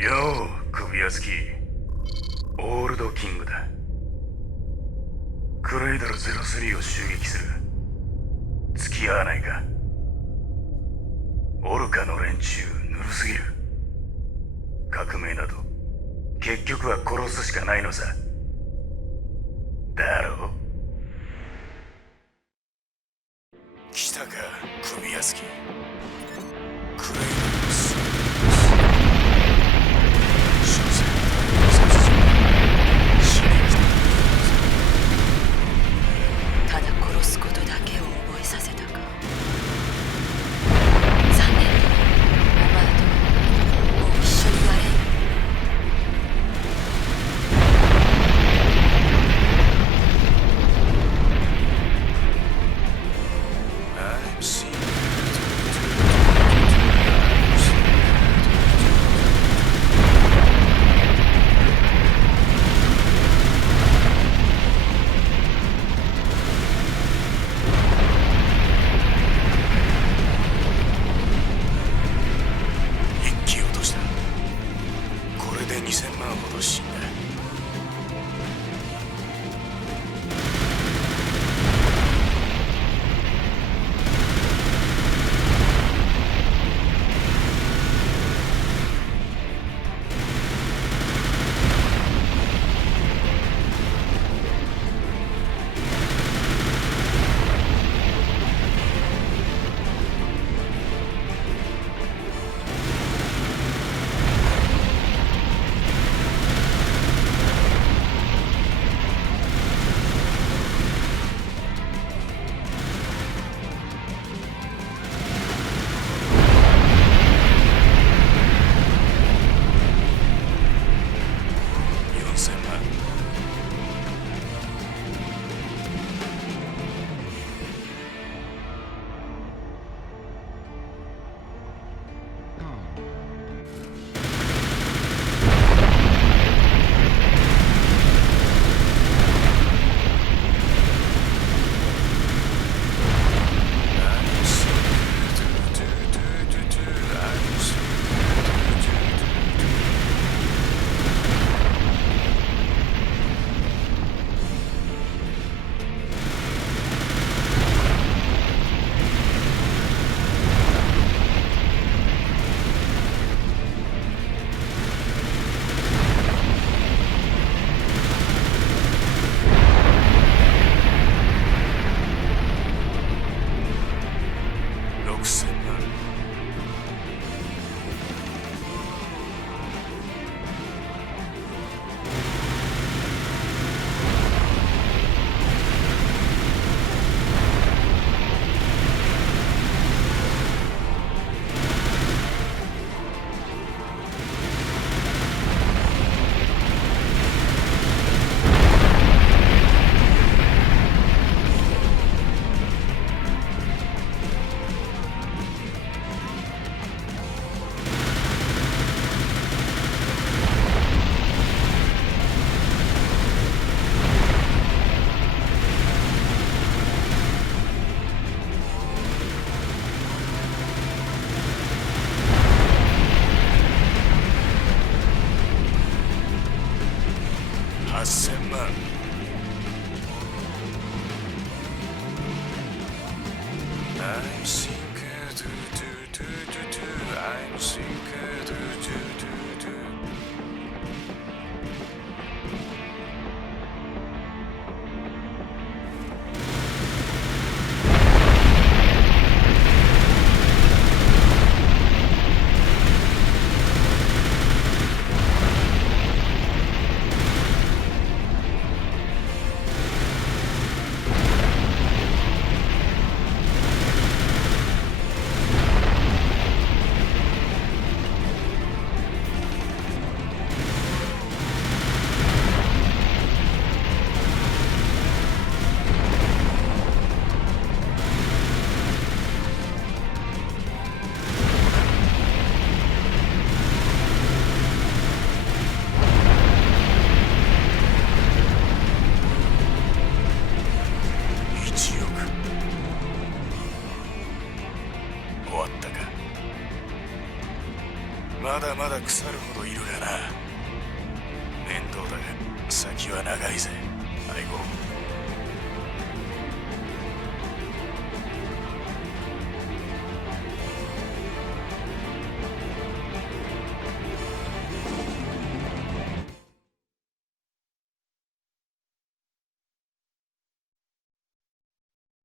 よう首輪付きオールドキングだ。クレイドル03を襲撃する。付き合わないか。オルカの連中ぬるすぎる。革命など結局は殺すしかないのさ。だろ来たか首輪付き。see. まだまだ腐るほどいるがな。面倒だ。が先は長いぜ。相棒